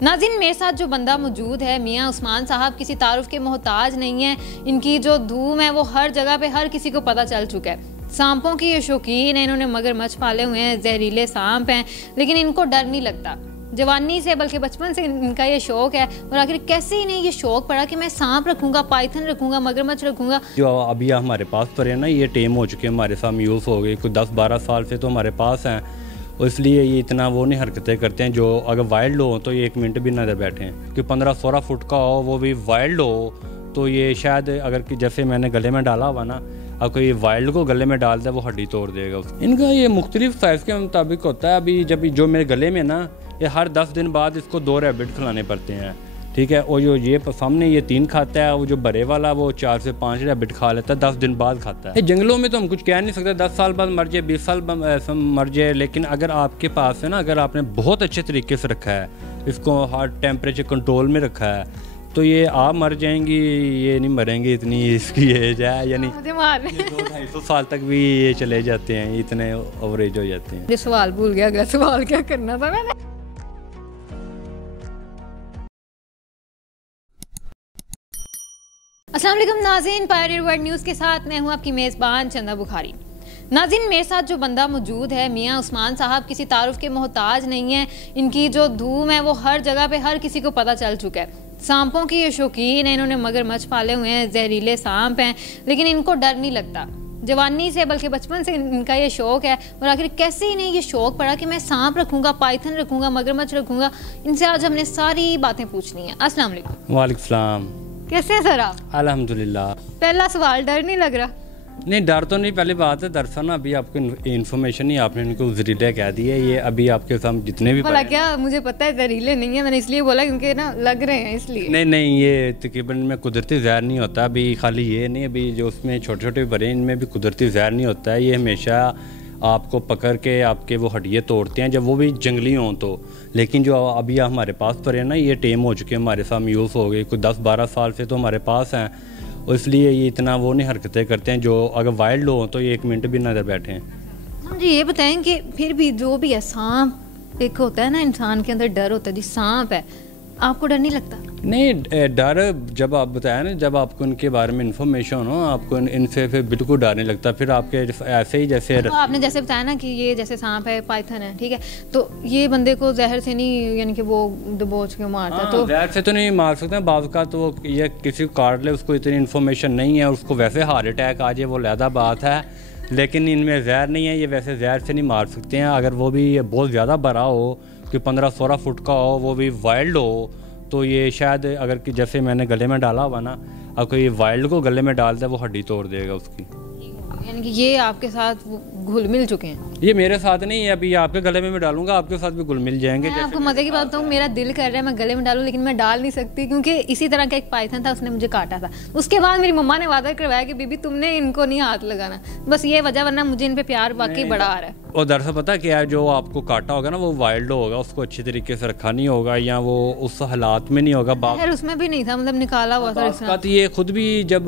नाज़रीन, मेरे साथ जो बंदा मौजूद है मियाँ उस्मान साहब किसी तारुफ के मोहताज नहीं है। इनकी जो धूम है वो हर जगह पे हर किसी को पता चल चुका है। सांपों की ये शौकीन है, इन्होंने मगरमच्छ पाले हुए हैं, जहरीले सांप हैं, लेकिन इनको डर नहीं लगता। जवानी से बल्कि बचपन से इनका ये शौक है और आखिर कैसे इन्हें ये शौक पड़ा कि मैं सांप रखूंगा, पाइथन रखूंगा, मगरमच्छ रखूंगा। जो अभी हमारे पास पर है ना, ये टेम हो चुके हैं, हमारे साथ यूज़ हो गए, कोई 10-12 साल से तो हमारे पास हैं, और इसलिए ये इतना वो नहीं हरकतें करते हैं। जो अगर वाइल्ड हो तो ये 1 मिनट भी ना बैठे हैं, कि 15-16 फुट का हो वो भी वाइल्ड हो तो ये शायद अगर कि जैसे मैंने गले में डाला हुआ ना, अब कोई वाइल्ड को गले में डालता है वो हड्डी तोड़ देगा। इनका ये मुख्तलिफ साइज़ के मुताबिक होता है। अभी जब जो मेरे गले में ना, ये हर 10 दिन बाद इसको 2 रैबिट खिलाने पड़ते हैं, ठीक है। और जो ये सामने ये 3 खाता है, वो जो बड़े वाला वो 4 से 5 रैबिट खा लेता है, 10 दिन बाद खाता है। जंगलों में तो हम कुछ कह नहीं सकते, 10 साल बाद मर जाए, 20 साल बाद मर जाए, लेकिन अगर आपके पास है ना, अगर आपने बहुत अच्छे तरीके से रखा है, इसको हर टेम्परेचर कंट्रोल में रखा है, तो ये आप मर जाएंगी, ये नहीं मरेंगे। इतनी इसकी एज है, यानी 200-250 साल तक भी ये चले जाते हैं, इतने ओवरेज हो जाते हैं। सवाल भूल गया, अगला सवाल क्या करना था मैंने। अस्सलाम वालेकुम नाज़रीन, पायनियर वर्ल्ड न्यूज़ के साथ मैं हूँ आपकी मेज़बान चंदा बुखारी। नाज़रीन, मेरे साथ जो बंदा मौजूद है मियाँ उस्मान साहब किसी तारुफ के मोहताज नहीं है। इनकी जो धूम है वो हर जगह पे हर किसी को पता चल चुका है। सांपों की ये शौकीन है, इन्होंने मगरमच्छ पाले हुए हैं, जहरीले सांप हैं, लेकिन इनको डर नहीं लगता। जवानी से बल्कि बचपन से इनका ये शौक है और आखिर कैसे इन्हें ये शौक पड़ा कि मैं सांप रखूंगा, पाइथन रखूंगा, मगरमच्छ रखूंगा। इनसे आज हमने सारी बातें पूछनी है। अस्सलाम वालेकुम। वालेकुम सलाम। कैसे हैं सर आप? अल्हम्दुलिल्लाह। पहला सवाल, डर नहीं लग रहा? नहीं, डर तो नहीं, पहली बात है दरअसल ना, अभी आपको इन्फॉर्मेशन ही आपने इनको जहरीले कह दी है। ये अभी आपके सामने जितने भी बोला क्या, मुझे पता है जहरीले नहीं है, मैंने इसलिए बोला क्योंकि ना लग रहे हैं इसलिए। नहीं, ये तकरीबन में कुदरती जहर नहीं होता। अभी खाली ये नहीं, अभी जो उसमें छोटे छोटे बड़े, इनमें भी कुदरती जहर नहीं होता है। ये हमेशा आपको पकड़ के आपके वो हड्डियाँ तोड़ते हैं, जब वो भी जंगली हों तो। लेकिन जो अभी हमारे पास पर है ना, ये टेम हो चुके हैं, हमारे साथ यूज़ हो गए, कोई 10-12 साल से तो हमारे पास हैं, और इसलिए ये इतना वो नहीं हरकतें करते हैं। जो अगर वाइल्ड हो तो ये 1 मिनट भी ना बैठे हैं। मुझे ये बताएं कि फिर भी जो भी है, सांप एक होता है ना, इंसान के अंदर डर होता है जी, सांप है, आपको डर नहीं लगता? नहीं, डर जब आप बताया ना, जब आपको इनके बारे में इन्फॉर्मेशन हो, आपको इनसे फिर बिल्कुल डर नहीं लगता। फिर आपके ऐसे ही जैसे तो आपने जैसे बताया ना कि ये जैसे सांप है, पाइथन है, ठीक है, तो ये बंदे को जहर से नहीं, यानी कि वो दबोच के मारता? तो जहर से तो नहीं मार सकते बाज़ का, तो ये किसी को काट ले, उसको इतनी इन्फॉर्मेशन नहीं है, उसको वैसे हार्ट अटैक आ जाए वो अलहदा बात है, लेकिन इनमें जहर नहीं है। ये वैसे जहर से नहीं मार सकते हैं। अगर वो भी बहुत ज़्यादा बड़ा हो, कि 15-16 फुट का हो, वो भी वाइल्ड हो, तो ये शायद अगर कि जैसे मैंने गले में डाला हुआ ना, अब कोई वाइल्ड को गले में डालता है वो हड्डी तोड़ देगा उसकी। यानी कि ये आपके साथ घुल मिल चुके हैं? ये मेरे साथ नहीं है, अभी आपके गले में मैं डालूंगा, आपके साथ भी घुल मिल जाएंगे। मैं आपको मजे की बात बताऊं, मेरा दिल कर रहा है मैं गले में डालूं, लेकिन मैं डाल नहीं सकती क्योंकि इसी तरह का एक पाइथन था, उसने मुझे काटा था। उसके बाद मेरी मम्मा ने वादा करवाया कि बीबी तुमने इनको नहीं हाथ लगाना, बस ये वजह, वरना मुझे इन पे प्यार वाकई बड़ा आ रहा है। और दरअसल पता क्या है, जो आपको काटा होगा ना वो वाइल्ड होगा, उसको अच्छे तरीके से रखा नहीं होगा, या वो उस हालात में नहीं होगा। खैर उसमें भी नहीं था, मतलब निकाला हुआ था। तो ये खुद भी जब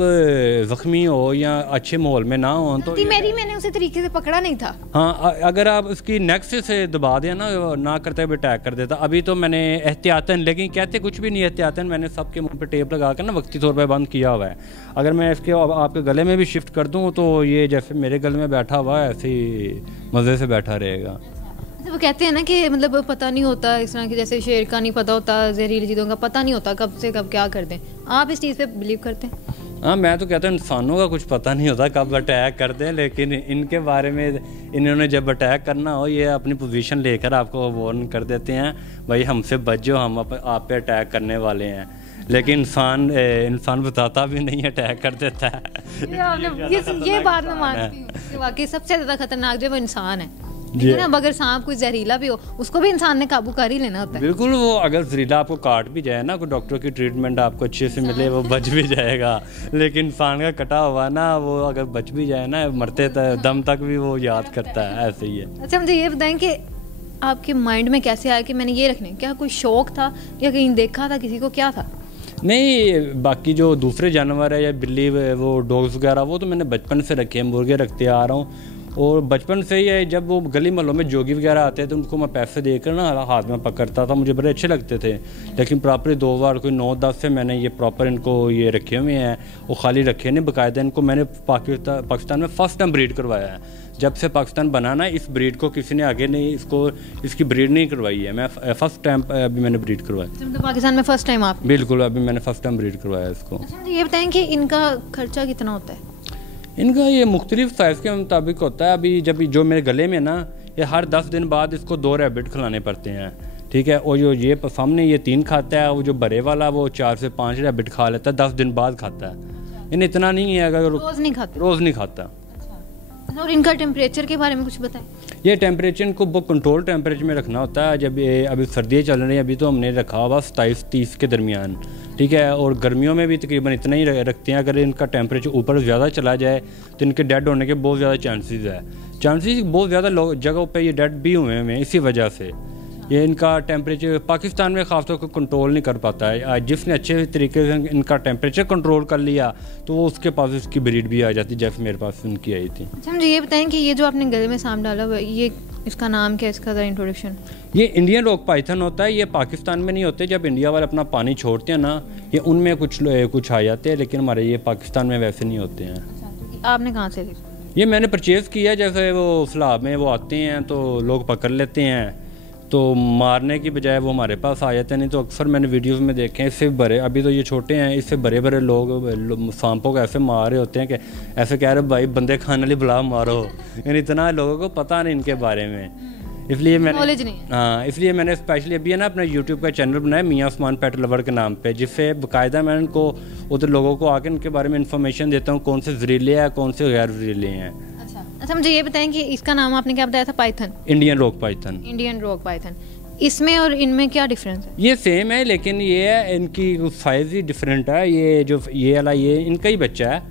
जख्मी हो या अच्छे माहौल में ना हो तो मैंने उसे तरीके से पकड़ा नहीं था। हाँ, अगर आप उसकी नेक से दबा दें ना करते हुए अटैक कर देता। अभी तो मैंने एहतियातन, लेकिन कहते कुछ भी नहीं एहतियातन, मैंने सबके मुंह पे टेप लगा कर ना वक्ती तौर पे बंद किया हुआ है। अगर मैं इसके आपके गले में भी शिफ्ट कर दूँ तो ये जैसे मेरे गले में बैठा हुआ है ऐसे ही मज़े से बैठा रहेगा। वो कहते हैं ना कि मतलब पता नहीं होता, इस तरह की जैसे शेर का नहीं पता होता, जहरीली चीज़ों का पता नहीं होता कब से कब क्या कर दें। आप इस चीज़ पे बिलीव करते हैं? हाँ, मैं तो कहता हूँ इंसानों का कुछ पता नहीं होता कब अटैक कर दें, लेकिन इनके बारे में इन्होंने जब अटैक करना हो, ये अपनी पोजीशन लेकर आपको वार्न कर देते हैं, भाई हमसे बचो, हम आप पे अटैक करने वाले हैं। लेकिन इंसान बताता भी नहीं, अटैक कर देता है। ये बात मैं मानती हूँ कि वाकई सबसे ज़्यादा खतरनाक जो वो इंसान है। ना, अगर सांप कोई जहरीला भी हो उसको भी इंसान ने काबू कर ही लेना होता है। बिल्कुल, वो अगर जहरीला आपको काट भी जाए ना, कोई डॉक्टर की ट्रीटमेंट आपको अच्छे से मिले, वो बच भी जाएगा। लेकिन इंसान का कटा हुआ ना, वो अगर बच भी जाए ना, मरते दम तक भी वो याद करता है, ऐसे ही है। अच्छा, मुझे ये बताएं कि आपके माइंड में कैसे आया कि मैंने ये रखने? क्या कोई शौक था या कहीं देखा था किसी को, क्या था? नहीं, बाकी जो दूसरे जानवर है या बिल्ली, वो डॉग्स वगैरह, वो तो मैंने बचपन से रखे हैं, मुर्गे रखते आ रहा हूँ। और बचपन से ही है, जब वो गली मोहल्लों में जोगी वगैरह आते थे तो उनको मैं पैसे देकर ना हाथ में पकड़ता था, मुझे बड़े अच्छे लगते थे। लेकिन प्रॉपर 2 बार कोई 9-10 से मैंने ये प्रॉपर इनको ये रखे हुए हैं, वो खाली रखे नहीं, बाकायदा इनको मैंने पाकिस्तान में फ़र्स्ट टाइम ब्रीड करवाया है। जब से पाकिस्तान बना ना, इस ब्रीड को किसी ने आगे नहीं इसकी ब्रीड नहीं करवाई है। मैं फ़र्स्ट टाइम अभी मैंने ब्रीड करवाया। तो पाकिस्तान में फ़र्स्ट टाइम आप? बिल्कुल, अभी मैंने फ़र्स्ट टाइम ब्रीड करवाया इसको। अच्छा, ये बताएं कि इनका खर्चा कितना होता है? इनका ये मुख्तलिफ साइज़ के मुताबिक होता है। अभी जब जो मेरे गले में ना, ये हर 10 दिन बाद इसको 2 रैबिट खिलाने पड़ते हैं, ठीक है। और जो ये सामने ये 3 खाता है, वो जो बड़े वाला वो 4 से 5 रैबिट खा लेता है, 10 दिन बाद खाता है। इन्हें इतना नहीं है, अगर रोज़ नहीं खाता? रोज़ नहीं खाता। और इनका टेम्परेचर के बारे में कुछ बताएं। ये टेम्परेचर इनको बहुत कंट्रोल टेम्परेचर में रखना होता है। जब ये अभी सर्दियाँ चल रही हैं, अभी तो हमने रखा हुआ 27-30 के दरमियान, ठीक है। और गर्मियों में भी तकरीबन इतना ही रखते हैं। अगर इनका टेम्परेचर ऊपर ज़्यादा चला जाए तो इनके डेड होने के बहुत ज़्यादा चांसेस बहुत ज़्यादा जगहों पे ये डेड भी हुए हैं इसी वजह से। ये इनका टेम्परेचर पाकिस्तान में ख़ासतौर पर कंट्रोल नहीं कर पाता है। जिसने अच्छे तरीके से इनका टेम्परेचर कंट्रोल कर लिया तो वो उसके पास उसकी ब्रीड भी आ जाती, जैसे मेरे पास उनकी आई थी। अच्छा, मुझे ये बताएं कि ये जो आपने गले में सांप डाला हुआ, ये इसका नाम क्या है, इसका इंट्रोडक्शन? ये इंडियन रॉक पाइथन होता है। ये पाकिस्तान में नहीं होते। जब इंडिया वाले अपना पानी छोड़ते हैं ना, ये उनमें कुछ आ जाते हैं, लेकिन हमारे ये पाकिस्तान में वैसे नहीं होते हैं। अच्छा, आपने कहाँ से ली? ये मैंने परचेज़ किया। जैसे वो सैलाब में वो आते हैं तो लोग पकड़ लेते हैं, तो मारने की बजाय वो हमारे पास आ जाते हैं। नहीं तो अक्सर मैंने वीडियोस में देखे हैं, इससे बड़े, अभी तो ये छोटे हैं, इससे बड़े बड़े लोग सांपों को ऐसे मार रहे होते हैं कि ऐसे कह रहे भाई बंदे खाने वाली बुला मारो। यानी इतना लोगों को पता नहीं इनके बारे में, इसलिए मैंने नॉलेज नहीं। हाँ, इसलिए मैंने स्पेशली अभी है ना अपना यूट्यूब का चैनल बनाया मियाँ उस्मान पेट लवर के नाम पे, जिससे बाकायदा मैं उनको उधर लोगों को आके उनके बारे में इंफॉर्मेशन देता हूँ, कौन से जहरीले हैं, कौन से गैर जहरीले हैं। अच्छा, मुझे ये बताएं कि इसका नाम आपने क्या बताया था? Python, Indian rock Python. Indian rock Python. इसमें और इनमें क्या डिफरेंस है? ये सेम है, लेकिन ये है इनकी साइज़ ही डिफरेंट है। ये जो ये वाला ये इनका ही बच्चा है,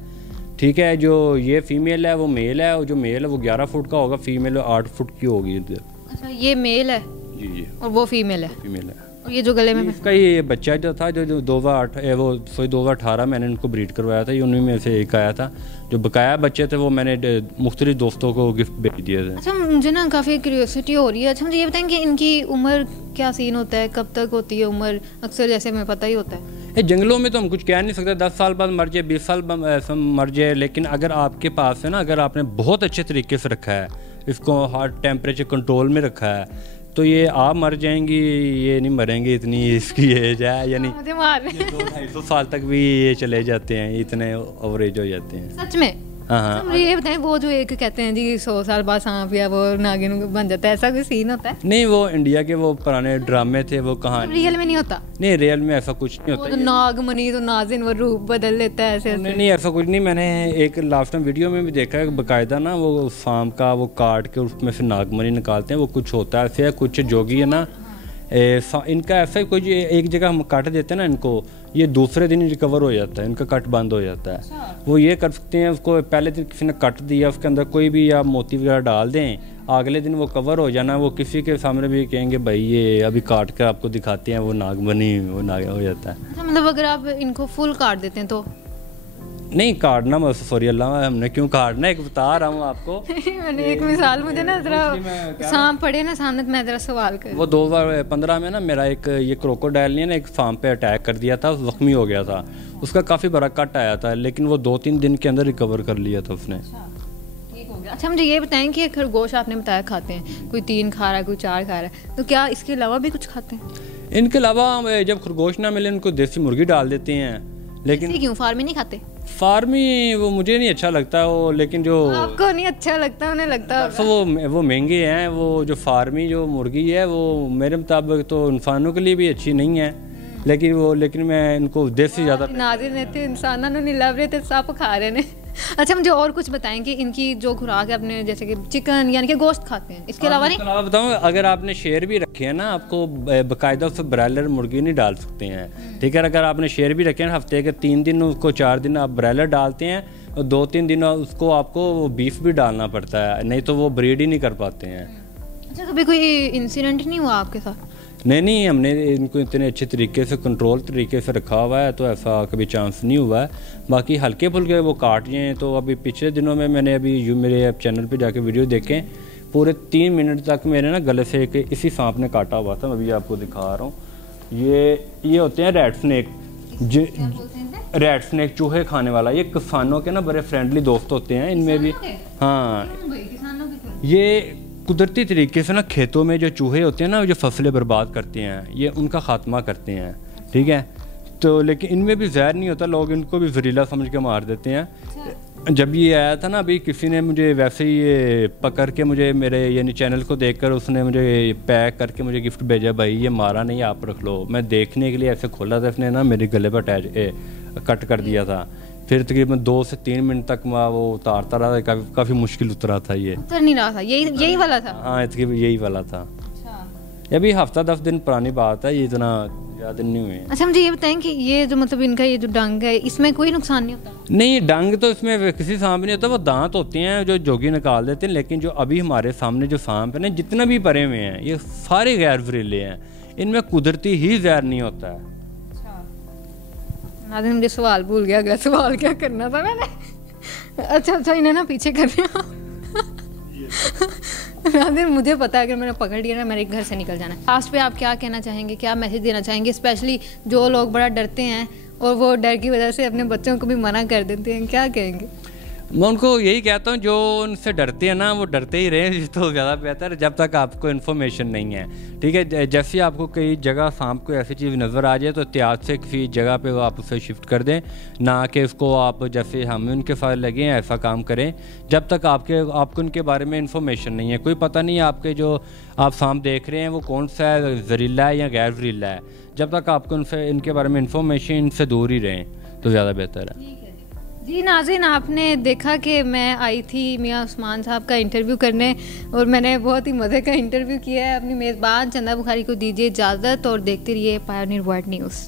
ठीक है। जो ये फीमेल है वो मेल है, और जो मेल है वो 11 फुट का होगा, फीमेल 8 फुट की होगी। अच्छा, ये मेल है जी जी, और वो फीमेल है? फीमेल है। और ये जो गले में इसका ये बच्चा जो था, जो 2018 मैंने इनको ब्रीड करवाया था, ये उन्हीं में से एक आया था। जो बकाया बच्चे थे वो मैंने मुख्तलिफ दोस्तों को गिफ्ट भेज दिए थे। अच्छा, मुझे ना काफ़ी क्यूरियोसिटी हो रही है। अच्छा, मुझे ये बताएं कि इनकी उम्र क्या सीन होता है, कब तक होती है उम्र? अक्सर जैसे हमें पता ही होता है जंगलों में तो हम कुछ कह नहीं सकते, 10 साल बाद मर जाए, 20 साल बाद मर जाए। लेकिन अगर आपके पास है ना, अगर आपने बहुत अच्छे तरीके से रखा है, इसको हार्ट टेम्परेचर कंट्रोल में रखा है, तो ये आप मर जाएंगी, ये नहीं मरेंगे। इतनी इसकी एज है, यानी 200-250 साल तक भी ये चले जाते हैं, इतने ओवरेज हो जाते हैं। सच में? हाँ हाँ। मुझे ये बताएं, वो जो एक कहते हैं जी 100 साल बाद सांप या वो नागिन बन जाता है, ऐसा कोई सीन होता है? नहीं, वो इंडिया के वो पुराने ड्रामे थे, वो कहानी। रियल में नहीं होता? नहीं, रियल में ऐसा कुछ नहीं होता। तो नागमणि तो नाजिन वो रूप बदल लेता है ऐसे? नहीं, ऐसा कुछ नहीं। मैंने एक लास्ट टाइम वीडियो में भी देखा है, बाकायदा ना वो सांप का वो काट के उसमें से नागमणि निकालते हैं। वो कुछ होता है ऐसे, कुछ जोगी है ना, इनका ऐसा ही कोई एक जगह हम काट देते हैं ना इनको, ये दूसरे दिन रिकवर हो जाता है, इनका कट बंद हो जाता है। वो ये कर सकते हैं, उसको पहले दिन किसी ने कट दिया, उसके अंदर कोई भी आप मोती वगैरह डाल दें, अगले दिन वो कवर हो जाना। वो किसी के सामने भी कहेंगे भाई ये अभी काट कर आपको दिखाते हैं, वो नागमणि वो नाग हो जाता है। मतलब अगर आप इनको फुल काट देते हैं तो? नहीं काटना, बस सॉरी अल्लाह, हमने क्यों काटना, एक बता रहा हूँ आपको। मैंने एक मिसाल, मुझे ना जरा सांप पड़े ना सामने, मैं जरा सवाल कर। वो 2015 में ना मेरा एक ये क्रोकोडाइल ने ना एक सांप पे अटैक कर दिया था, जख्मी हो गया था, उसका काफ़ी बड़ा कट आया था, लेकिन वो 2-3 दिन के अंदर रिकवर कर लिया था उसने। अच्छा, मुझे ये बताएं कि खरगोश आपने बताया खाते हैं, कोई 3 खा रहा है, कोई 4 खा रहा है, तो क्या इसके अलावा भी कुछ खाते हैं? इनके अलावा जब खरगोश ना मिले उनको देसी मुर्गी डाल देते हैं। लेकिन क्यों फार्मी नहीं खाते? फार्मी वो मुझे नहीं अच्छा लगता वो, लेकिन जो आपको नहीं अच्छा लगता, उन्हें लगता है तो वो महंगे हैं। वो जो फार्मी जो मुर्गी है वो मेरे मुताबिक तो इंसानों के लिए भी अच्छी नहीं है, लेकिन मैं इनको देसी ज़्यादा नाज़िर ने इंसानों ने नहीं लव रहे थे, सब खा रहे हैं। अच्छा, मुझे और कुछ बताएं कि इनकी जो खुराक है, अपने जैसे कि चिकन यानी कि गोश्त खाते हैं, इसके अलावा नहीं? अलावा बताऊँ, अगर आपने शेर भी रखे हैं ना, आपको बाकायदा उससे ब्रायलर मुर्गी नहीं डाल सकते हैं, ठीक है। अगर आपने शेर भी रखे हैं, हफ्ते के 3 दिन उसको 4 दिन आप ब्रायलर डालते हैं, और 2-3 दिन उसको आपको बीफ भी डालना पड़ता है, नहीं तो वो ब्रीड ही नहीं कर पाते हैं। अच्छा, कभी कोई इंसिडेंट नहीं हुआ आपके साथ? नहीं, हमने इनको इतने अच्छे तरीके से कंट्रोल तरीके से रखा हुआ है, तो ऐसा कभी चांस नहीं हुआ है। बाकी हल्के फुल्के वो काट जाएँ तो अभी पिछले दिनों में मैंने अभी मेरे चैनल पे जाके वीडियो देखें, पूरे 3 मिनट तक मेरे ना गले से एक इसी सांप ने काटा हुआ था। मैं अभी आपको दिखा रहा हूँ, ये होते हैं रेड स्नेक, रेड स्नेक चूहे खाने वाला। ये किसानों के ना बड़े फ्रेंडली दोस्त होते हैं इनमें भी। हाँ, ये कुदरती तरीके से ना खेतों में जो चूहे होते हैं ना, जो फसलें बर्बाद करते हैं, ये उनका खात्मा करते हैं, ठीक है। तो लेकिन इनमें भी जहर नहीं होता, लोग इनको भी जहरीला समझ के मार देते हैं। जब ये आया था ना, अभी किसी ने मुझे वैसे ही ये पकड़ के मुझे मेरे यानी चैनल को देखकर उसने मुझे पैक करके मुझे गिफ्ट भेजा, भाई ये मारा नहीं, आप रख लो। मैं देखने के लिए ऐसे खोला था, इसने ना मेरे गले पर कट कर दिया था। फिर तकरीबन 2 से 3 मिनट तक वो उतारता रहा, काफ़ी मुश्किल उतरा था। ये उतर नहीं रहा था, यही वाला था। हाँ, तकरीबन यही वाला था। ये भी हफ्ता 10 दिन पुरानी बात है, ये इतना ज़्यादा दिन नहीं हुए। अच्छा, मुझे ये बताएं कि ये जो मतलब इनका ये जो डंग है, इसमें कोई नुकसान नहीं होता? नहीं, डंग तो इसमें किसी सांप नहीं होता, वो दांत होते हैं जो जोगी निकाल देते हैं। लेकिन जो अभी हमारे सामने जो सांप है ना, जितना भी परे हुए हैं, ये सारे गैर जहरीले हैं, इनमें कुदरती ही जहर नहीं होता है। नाज़रीन, मुझे सवाल भूल गया, अगला सवाल क्या करना था मैंने। अच्छा, इन्हें ना पीछे कर रहा। नाज़रीन, मुझे पता है अगर मैंने पकड़ लिया ना, मेरे घर से निकल जाना है। लास्ट पे आप क्या कहना चाहेंगे, क्या मैसेज देना चाहेंगे, स्पेशली जो लोग बड़ा डरते हैं और वो डर की वजह से अपने बच्चों को भी मना कर देते हैं, क्या कहेंगे? मैं उनको यही कहता हूँ, जो उनसे डरते हैं ना, वो डरते ही रहें तो ज़्यादा बेहतर है, जब तक आपको इन्फॉर्मेशन नहीं है, ठीक है। जैसे आपको कई जगह सांप को ऐसी चीज़ नज़र आ जाए तो एहतियात से किसी जगह पे वो आप उसे शिफ्ट कर दें, ना कि उसको आप जैसे हम उनके साथ लगे हैं ऐसा काम करें, जब तक आपको उनके बारे में इन्फॉर्मेशन नहीं है। कोई पता नहीं है आपके जो आप सांप देख रहे हैं वो कौन सा है, जहरीला है या गैर जहरीला है। जब तक आपको उनसे इनके बारे में इन्फॉर्मेशन, इनसे दूर ही रहें तो ज़्यादा बेहतर है। जी नाज़रीन, आपने देखा कि मैं आई थी मियां उस्मान साहब का इंटरव्यू करने, और मैंने बहुत ही मज़े का इंटरव्यू किया है। अपनी मेज़बान चंदा बुखारी को दीजिए इजाज़त और देखते रहिए पायोनियर वर्ल्ड न्यूज़।